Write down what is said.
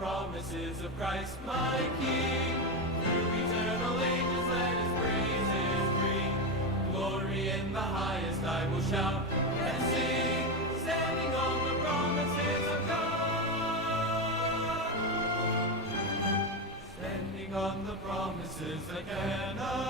promises of Christ my King. Through eternal ages let his praises ring. Glory in the highest I will shout and sing, standing on the promises of God. Standing on the promises that cannot